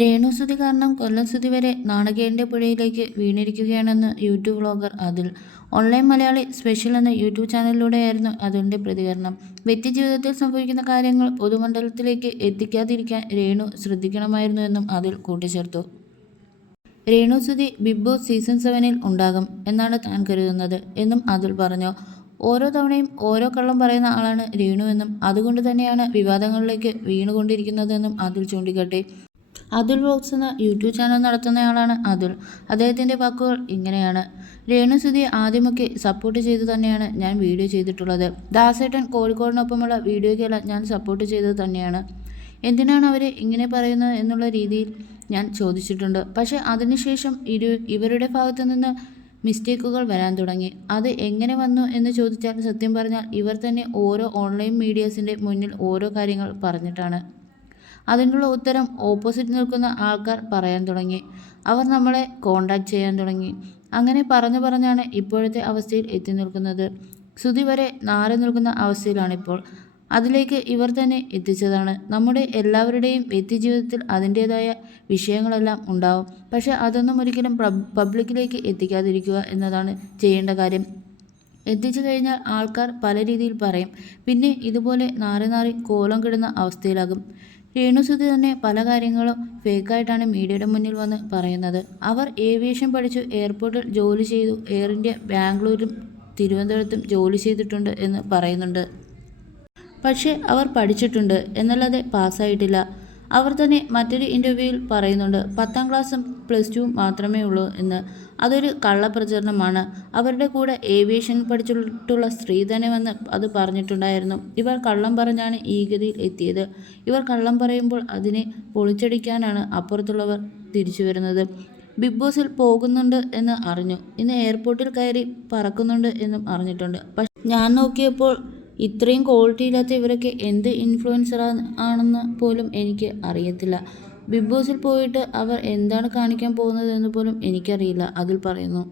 രേണുസുതി കാരണം കൊല്ലം സുതി വരെ നാണക്കേടിൻ്റെ പുഴയിലേക്ക് വീണിരിക്കുകയാണെന്ന് YouTube vlogger Athul. Online Malayali special എന്ന യൂട്യൂബ് ചാനലിലൂടെയായിരുന്നു അതുലിൻ്റെ പ്രതികരണം. വ്യക്തിജീവിതത്തിൽ സംഭവിക്കുന്ന കാര്യങ്ങൾ പൊതുമണ്ഡലത്തിലേക്ക് എത്തിക്കാതിരിക്കാൻ രേണു ശ്രദ്ധിക്കണമായിരുന്നു എന്നും അതുൽ കൂട്ടിച്ചേർത്തു. രേണുസുതി ബിഗ് ബോസ് സീസൺ 7-ൽ ഉണ്ടാകും എന്നാണ് താൻ കരുതുന്നത് എന്നും അതുൽ പറഞ്ഞു. ഓരോ തവണയും ഓരോ കള്ളം പറയുന്ന ആളാണ് രേണു എന്നും അതുകൊണ്ട് തന്നെയാണ് വിവാദങ്ങളിലേക്ക് വീണുകൊണ്ടിരിക്കുന്നതെന്നും അതുൽ ചൂണ്ടിക്കാട്ടി. അതുൽ വ്ലോഗ്സ് എന്ന യൂട്യൂബ് ചാനൽ നടത്തുന്നയാളാണ് അതുൽ. അദ്ദേഹത്തിൻ്റെ വാക്കുകൾ ഇങ്ങനെയാണ്: രേണുസുതിയെ ആദ്യമൊക്കെ സപ്പോർട്ട് ചെയ്തു തന്നെയാണ് ഞാൻ വീഡിയോ ചെയ്തിട്ടുള്ളത്. ദാസേട്ടൻ കോഴിക്കോടിനൊപ്പമുള്ള വീഡിയോയ്ക്കെല്ലാം ഞാൻ സപ്പോർട്ട് ചെയ്തത് തന്നെയാണ്. എന്തിനാണ് അവർ ഇങ്ങനെ പറയുന്നത് എന്നുള്ള രീതിയിൽ ഞാൻ ചോദിച്ചിട്ടുണ്ട്. പക്ഷേ അതിനുശേഷം ഇവരുടെ ഭാഗത്തു നിന്ന് മിസ്റ്റേക്കുകൾ വരാൻ തുടങ്ങി. അത് എങ്ങനെ വന്നു എന്ന് ചോദിച്ചാൽ സത്യം പറഞ്ഞാൽ ഇവർ തന്നെ ഓരോ ഓൺലൈൻ മീഡിയാസിൻ്റെ മുന്നിൽ ഓരോ കാര്യങ്ങൾ പറഞ്ഞിട്ടാണ്. അതിനുള്ള ഉത്തരം ഓപ്പോസിറ്റ് നിൽക്കുന്ന ആൾക്കാർ പറയാൻ തുടങ്ങി. അവർ നമ്മളെ കോണ്ടാക്ട് ചെയ്യാൻ തുടങ്ങി. അങ്ങനെ പറഞ്ഞാണ് ഇപ്പോഴത്തെ അവസ്ഥയിൽ എത്തി നിൽക്കുന്നത്. സുതി വരെ നാറി നിൽക്കുന്ന അവസ്ഥയിലാണിപ്പോൾ. അതിലേക്ക് ഇവർ തന്നെ എത്തിച്ചതാണ്. നമ്മുടെ എല്ലാവരുടെയും വ്യക്തിജീവിതത്തിൽ അതിൻ്റേതായ വിഷയങ്ങളെല്ലാം ഉണ്ടാവും. പക്ഷേ അതൊന്നും ഒരിക്കലും പബ്ലിക്കിലേക്ക് എത്തിക്കാതിരിക്കുക എന്നതാണ് ചെയ്യേണ്ട കാര്യം. എത്തിച്ചു കഴിഞ്ഞാൽ ആൾക്കാർ പല രീതിയിൽ പറയും. പിന്നെ ഇതുപോലെ നാറി കോലം കിടുന്ന അവസ്ഥയിലാകും. രേണുസുതി തന്നെ പല കാര്യങ്ങളും ഫേക്കായിട്ടാണ് മീഡിയയുടെ മുന്നിൽ വന്ന് പറയുന്നത്. അവർ ഏവിയേഷൻ പഠിച്ചു, എയർപോർട്ടിൽ ജോലി ചെയ്തു, എയർ ഇന്ത്യ ബാംഗ്ലൂരും തിരുവനന്തപുരത്തും ജോലി ചെയ്തിട്ടുണ്ട് എന്ന് പറയുന്നുണ്ട്. പക്ഷേ അവർ പഠിച്ചിട്ടുണ്ട് എന്നല്ലാതെ പാസ്സായിട്ടില്ല. അവർ തന്നെ മറ്റൊരു ഇൻ്റർവ്യൂവിൽ പറയുന്നുണ്ട് 10ാം ക്ലാസ്സും +2 മാത്രമേ ഉള്ളൂ എന്ന്. അതൊരു കള്ളപ്രചരണമാണ്. അവരുടെ കൂടെ ഏവിയേഷൻ പഠിച്ചിട്ടുള്ള സ്ത്രീ തന്നെ വന്ന് അത് പറഞ്ഞിട്ടുണ്ടായിരുന്നു. ഇവർ കള്ളം പറഞ്ഞാണ് ഈ ഗതിയിൽ എത്തിയത്. ഇവർ കള്ളം പറയുമ്പോൾ അതിനെ പൊളിച്ചടിക്കാനാണ് അപ്പുറത്തുള്ളവർ തിരിച്ചു വരുന്നത്. ബിഗ് ബോസിൽ പോകുന്നുണ്ട് എന്ന് അറിഞ്ഞു. ഇന്ന് എയർപോർട്ടിൽ കയറി പറക്കുന്നുണ്ട് എന്നും അറിഞ്ഞിട്ടുണ്ട്. പക്ഷേ ഞാൻ നോക്കിയപ്പോൾ ഇത്രയും ക്വാളിറ്റി ഇല്ലാത്ത ഇവരൊക്കെ എന്ത് ഇൻഫ്ലുവൻസർ ആണെന്ന് പോലും എനിക്ക് അറിയത്തില്ല. ബിഗ് ബോസിൽ പോയിട്ട് അവർ എന്താണ് കാണിക്കാൻ പോകുന്നത് എന്ന് പോലും എനിക്കറിയില്ല, അതിൽ പറയുന്നു.